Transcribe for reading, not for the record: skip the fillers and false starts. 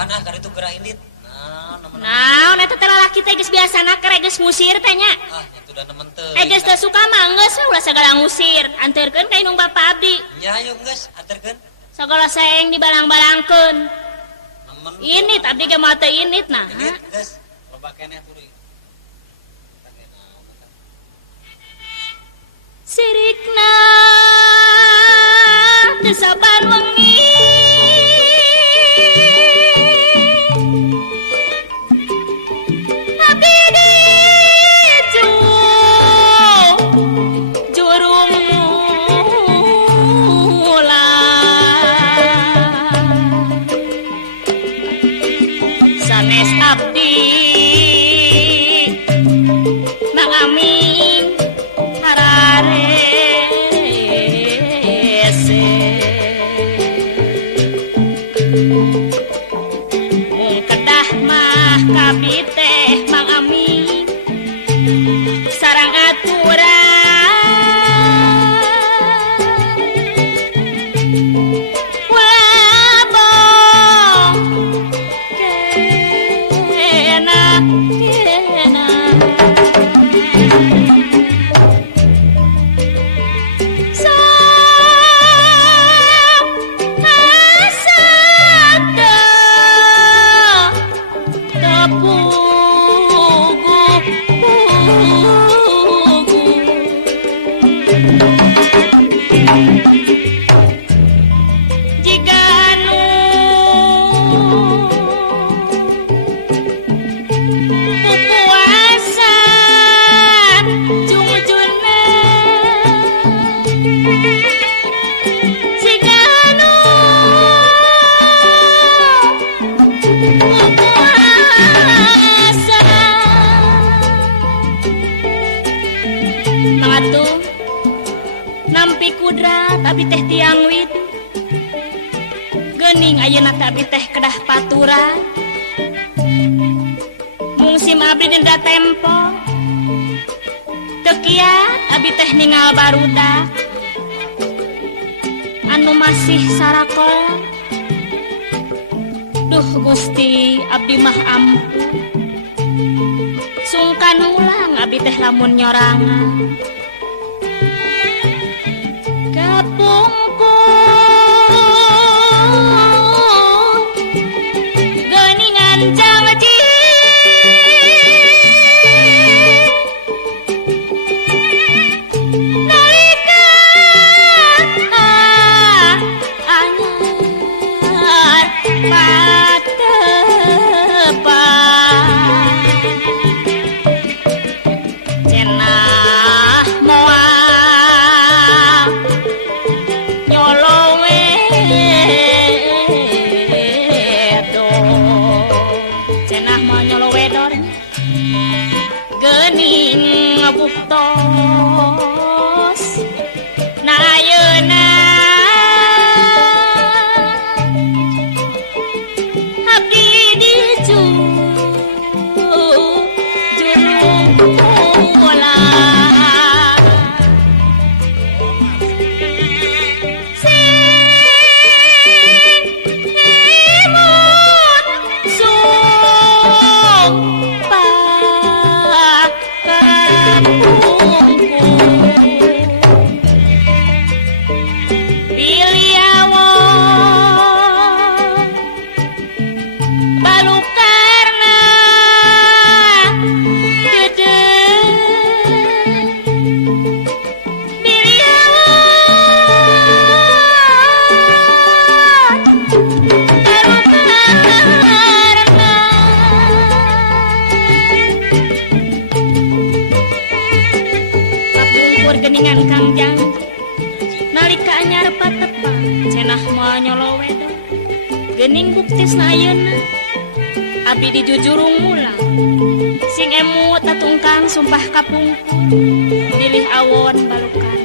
Mana kali itu gerak ini? Nah, eta teh lalaki teh geus biasana keur geus ngusir teh nya. Ah, itu udah nemen teh. Geus teu suka mah geus ulah sagala ngusir. Anteurkeun ka indung Bapak abdi. Nya ayo geus anterkeun. Sagala saeng dibalang-balangkeun. Nemen. Ini abdi ge mah teu init nah. Ini geus loba keneh kuring. Sirikna teu sabar wengi. Nampi kudrat abi teh tiang wit geuning ayeuna teh abi teh kedah paturan mungsim abdi denda tempo teu kiat abi teh ningal barudak anu masih sarakol. Duh Gusti abdi mah ampun sungkan ulang abi teh lamun nyorangan kapungku geuningan janji nalika anyar patepan cenah moal nyolowe cenah mah nyolowe dor geuning ngebuktos na ayeuna abdi jurung bola geningan Kang Jang nalika anyar patepan cenah moal nyolowe geuning buktisna ayeuna abdi di jujurung mulang sing emut tatungkang sumpah kapungkur pilih awon balukan